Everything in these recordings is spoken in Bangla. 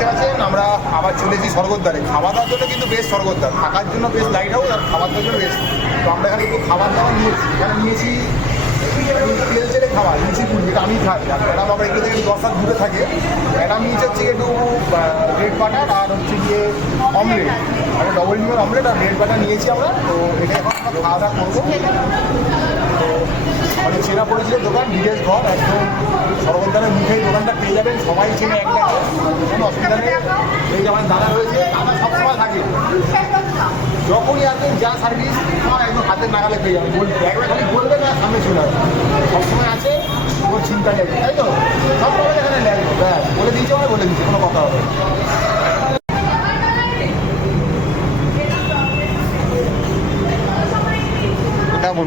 দেখতে পাচ্ছেন আমরা আবার চলেছি স্বর্গদ্বারে। খাওয়া দাওয়ার জন্য কিন্তু বেশ স্বর্গদ্বার, থাকার জন্য বেশ লাইট হাউস, আর খাবার দাওয়ার জন্য বেশ। তো আমরা এখানে একটু খাবার দাবার নিয়েছি। এখানে নিয়েছি তেল চেলে খাবার, লুচি পুরি, যেটা আমি খাই। আর ম্যাডাম আবার এগুলো থেকে 10 হাত দূরে থাকে। ম্যাডাম নিয়েছে হচ্ছে একটু ব্রেড বাটার আর হচ্ছে গিয়ে অমলেট, একটা ডবল ডিমের অমলেট আর ব্রেড বাটার নিয়েছি আমরা। তো এটা এখন আমরা খাওয়া দাওয়া করবো। তো মানে চেনা পরিচিত দোকান, বিদেশ ঘর, একদম সর্বদানের মুখেই দোকানটা পেয়ে যাবেন, সবাই চেনে একটা, কোনো অসুবিধা নেই। এই যে আমার দাদা রয়েছে, দাদা সবসময় থাকে, যখনই আসবেন যা সার্ভিস সব একদম হাতের নাগালে পেয়ে যাবেন। একবার খালি বলবে না, সামনে চলে আসবে, সবসময় আছে, ওর চিন্তা নেই, তাই তো? সব সময় এখানে লাগবে, ব্যাস বলে দিয়েছে, মানে বলে দিচ্ছে, কোনো কথা হবে।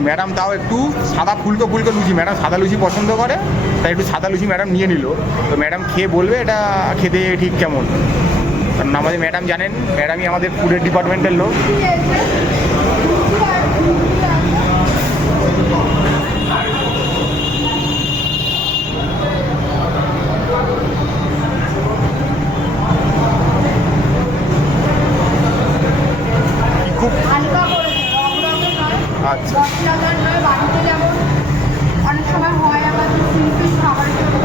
ম্যাডাম তাও একটু সাদা ফুলকো ফুলকো লুচি, ম্যাডাম সাদা লুচি পছন্দ করে, তাই একটু সাদা লুচি ম্যাডাম নিয়ে নিল। তো ম্যাডাম খেয়ে বলবে এটা খেতে ঠিক কেমন। কারণ আমাদের ম্যাডাম জানেন, ম্যাডামই আমাদের ফুডের ডিপার্টমেন্টের লোক। খুব আচ্ছা, বাড়িতে যেমন অনেক সময় হয় আমাদের সিম্পল খাবারের জন্য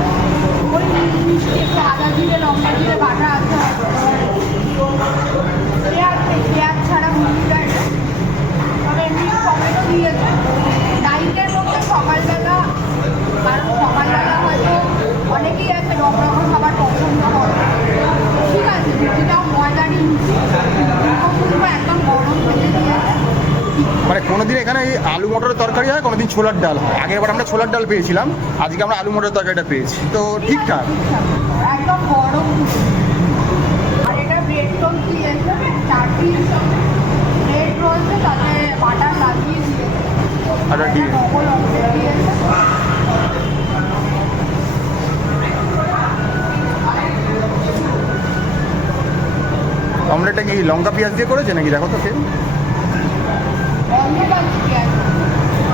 ওই মিষ্টি একটু আদা জিরে লঙ্কা জিরে বাটা আছে, পেঁয়াজ ছাড়া মুড়িটা, তবে এমনি টমেটো দিয়েছে ডাইটের মধ্যে সকালবেলা। কারণ সকালবেলা হয়তো অনেকেই আছে রকম খাবার পছন্দ করে, ঠিক আছে, লুচিটা ময়দারি লুচি একদম গরম ভেজে দিয়েছে। মানে কোনোদিন এখানে এই আলু মটরের তরকারি হয়, কোনোদিন ছোলার ডাল হয়। আগেরবার আমরা ছোলার ডাল পেয়েছিলাম, আজকে আমরা আলু মটরের তরকারিটা পেয়েছি, তো ঠিকঠাক একদম গরম। আর এটা ব্রেড টোল দিয়েছে, 4টি ব্রেড রয়েছে, তাতে বাটার লাগিয়ে দিয়েছে, আর ডিম ডবল অমলেট দিয়েছে। অমলেটটা কি লঙ্কা পেঁয়াজ দিয়ে করেছে নাকি? দেখো তো খেয়ে।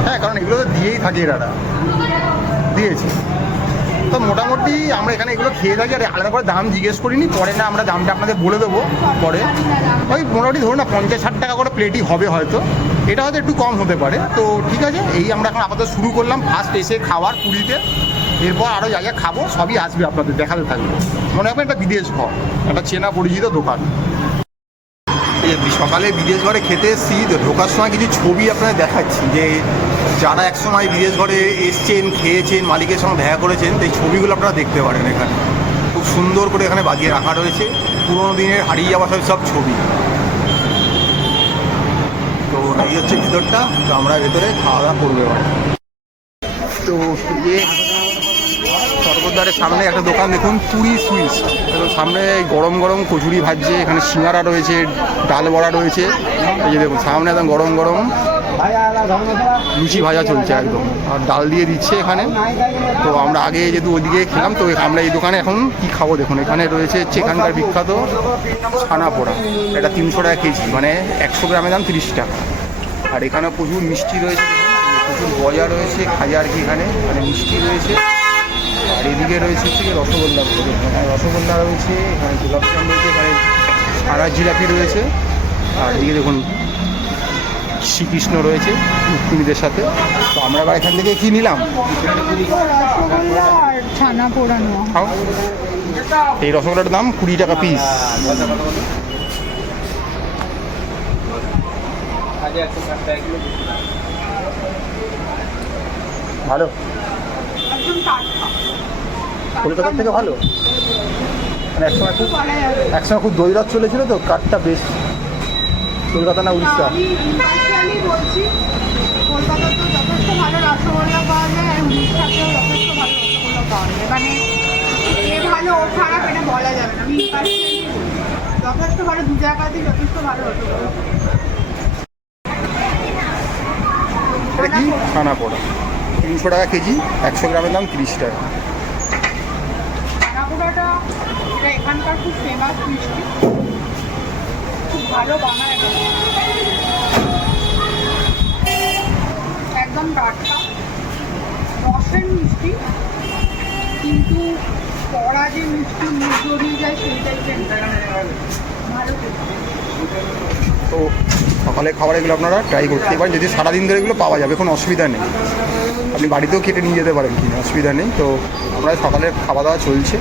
হ্যাঁ, কারণ এগুলো তো দিয়েই থাকে, এরা দিয়েছে। তো মোটামুটি আমরা এখানে এগুলো খেয়ে থাকি, আর আলাদা করে দাম জিজ্ঞেস করিনি, পরে না আমরা দামটা আপনাদের বলে দেবো পরে। ওই মোটামুটি ধরুন না 50-60 টাকা করে প্লেটই হবে হয়তো, এটা হয়তো একটু কম হতে পারে। তো ঠিক আছে, এই আমরা এখন আপাতত শুরু করলাম ফার্স্ট এসে খাওয়ার পুরীতে। এরপর আরও যা যা খাবো সবই আসবে, আপনাদের দেখাতে থাকবে। মনে হবে একটা বিদেশ ঘর, একটা চেনা পরিচিত দোকান। সকালে বিদেশ ঘরে খেতে এসেছি, ঢোকার সময় কিছু ছবি আপনাদের দেখাচ্ছি, যে যারা একসময় বিদেশ ঘরে এসছেন, খেয়েছেন, মালিকের সঙ্গে দেখা করেছেন, এই ছবিগুলো আপনারা দেখতে পারেন। এখানে খুব সুন্দর করে এখানে বাজিয়ে রাখা রয়েছে পুরোনো দিনের হারিয়ে যাওয়া সব ছবি। তো এই হচ্ছে ভিতরটা, তো আমরা ভেতরে খাওয়া দাওয়া করবো এবার। তো স্বর্গদ্বারের সামনে একটা দোকান দেখুন, পুরি সুইটস। সামনে গরম গরম কচুরি ভাজছে, এখানে সিঙ্গারা রয়েছে, ডাল বড়া রয়েছে। এই যে দেখুন সামনে একদম গরম গরম লুচি ভাজা চলছে একদম, আর ডাল দিয়ে দিচ্ছে এখানে। তো আমরা আগে যেহেতু ওইদিকে খেলাম, তো আমরা এই দোকানে এখন কি খাবো দেখুন। এখানে রয়েছে হচ্ছে এখানকার বিখ্যাত ছানা পোড়া, এটা 300 টাকা কেজি, মানে 100 গ্রামের দাম 30 টাকা। আর এখানে প্রচুর মিষ্টি রয়েছে, প্রচুর গজা রয়েছে, খাজা আর কি, এখানে মানে মিষ্টি রয়েছে। আর এদিকে রয়েছে হচ্ছে রসগোল্লা, রসগোল্লা রয়েছে, এখানে গোলাপজাম রয়েছে, এখানে সারা জিলাপি রয়েছে। আর এদিকে দেখুন শ্রীকৃষ্ণ রয়েছে রুক্মিণীদের সাথে। তো আমরা আবার এখান থেকে কি নিলাম, ছানা পোড়ানো। এই রসগোল্লাটার দাম 20 টাকা পিস। ভালো, কলকাতার থেকে ভালো। মানে একসময় খুব দৈরাত চলেছিল, তো কাঠটা বেশ। কলকাতা না উড়িষ্যা? আমি বলছি কলকাতা তো যথেষ্ট ভালো রসগোল্লা পাওয়া যায়, আর উড়িষ্যাতেও যথেষ্ট ভালো রসগোল্লা পাওয়া যায়। মানে এ ভালো ও খারাপ এটা বলা যাবে না, আমি যথেষ্ট ভালো, দু জায়গাতেই যথেষ্ট ভালো রসগোল্লা। এটা কি ছানা পোড়া, 300 টাকা কেজি, 100 গ্রামের দাম 30 টাকা। ছানা পোড়াটা এটা এখানকার খুব ফেমাস মিষ্টি, খুব ভালো বানায়, একদম টাটকা রসের মিষ্টি, কিন্তু কড়া যে মিষ্টি জড়িয়ে যায় সেই টাইপের ভালো খেতে। তো সকালে খাবার এগুলো আপনারা ট্রাই করতেই পারেন, যদি সারাদিন ধরে এগুলো পাওয়া যাবে কোনো অসুবিধা নেই, আপনি বাড়িতেও কেটে নিয়ে যেতে পারেন, কিনে অসুবিধা নেই। তো আমরা সকালে খাওয়া দাওয়া চলছে।